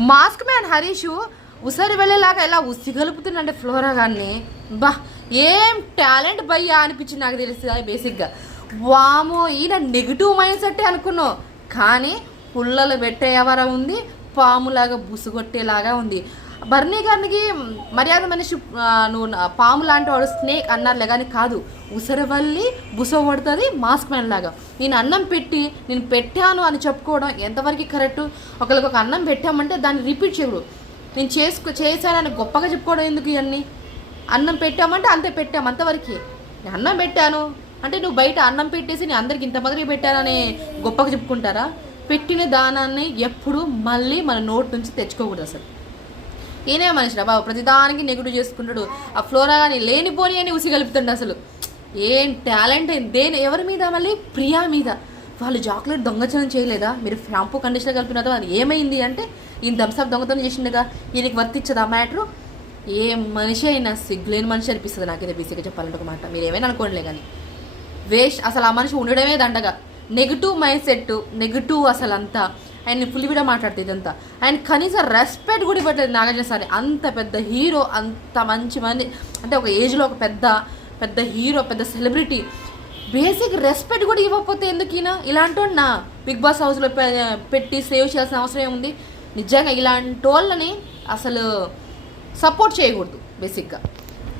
Mask man Harish ఉసరి వెళ్ళేలాగా ఎలా ఉసి కలుపుతుందంటే ఫ్లోరా గారిని. బా ఏం టాలెంట్ భయ్యా అనిపించింది నాకు తెలుసు బేసిక్గా వామో ఈయన నెగిటివ్ మైండ్ సెట్టే అనుకున్నావు. కానీ పుల్లలు పెట్టే ఎవరం ఉంది పాములాగా బుసుగొట్టేలాగా ఉంది. బర్నీ గారికి మర్యాద మనిషి నువ్వు నా- పాము లాంటి వాడు స్నేక్ అన్నారులే కానీ కాదు. ఉసరవల్లి బుస పడుతుంది మాస్క్ మ్యాన్ లాగా. నేను అన్నం పెట్టి నేను పెట్టాను అని చెప్పుకోవడం ఎంతవరకు కరెక్ట్? ఒకరికి ఒక అన్నం పెట్టామంటే దాన్ని రిపీట్ చేయడు నేను చేసుకో చేశానని గొప్పగా చెప్పుకోవడం ఎందుకు ఇవన్నీ? అన్నం పెట్టామంటే అంతే పెట్టాం అంతవరకు. నేను అన్నం పెట్టాను. అంటే నువ్వు బయట అన్నం పెట్టేసి నేను అందరికి ఇంతమందికి పెట్టానని గొప్పగా చెప్పుకుంటారా? పెట్టిన దానాన్ని ఎప్పుడు మళ్ళీ మన నోటి నుంచి తెచ్చుకోకూడదు అసలు. ఈయనే మనిషి బాబు. ప్రతిదానికి నెగిటివ్ చేసుకుంటాడు. ఆ ఫ్లోరా కానీ లేనిపోని అని ఉసి కలుపుతుండే అసలు. ఏం టాలెంట్ దేని? ఎవరి మీద? మళ్ళీ ప్రియా మీద. వాళ్ళు చాక్లెట్ దొంగతనం చేయలేదా? మీరు షాంపూ కండిషనర్ కలిపినదో అది ఏమైంది అంటే ఈయన థమ్స్అప్ దొంగతనం చేసిండగా ఈయనకి ఆ మ్యాటరు? ఏ మనిషి అయినా సిగ్గులేని మనిషి అనిపిస్తుంది నాకైతే బీసీగా చెప్పాలంటే ఒక మాట. మీరు ఏమైనా అనుకోండిలే కానీ వేస్ట్. అసలు ఆ మనిషి ఉండడమే దండగా. నెగిటివ్ మైండ్ సెట్ నెగిటివ్ అసలు అంతా ఆయన ఫుల్ కూడా మాట్లాడుతుంది ఇదంతా. ఆయన కనీసం రెస్పెక్ట్ కూడా ఇవ్వట్లేదు నాగార్జున సార్ అంత పెద్ద హీరో అంత మంచి మంది. అంటే ఒక ఏజ్లో ఒక పెద్ద పెద్ద హీరో పెద్ద సెలబ్రిటీ బేసిక్ రెస్పెక్ట్ కూడా ఇవ్వకపోతే ఎందుకు ఈయన? ఇలాంటి నా బిగ్ బాస్ హౌస్లో పెట్టి సేవ్ చేయాల్సిన అవసరం ఏముంది? నిజంగా ఇలాంటి వాళ్ళని అసలు సపోర్ట్ చేయకూడదు బేసిక్గా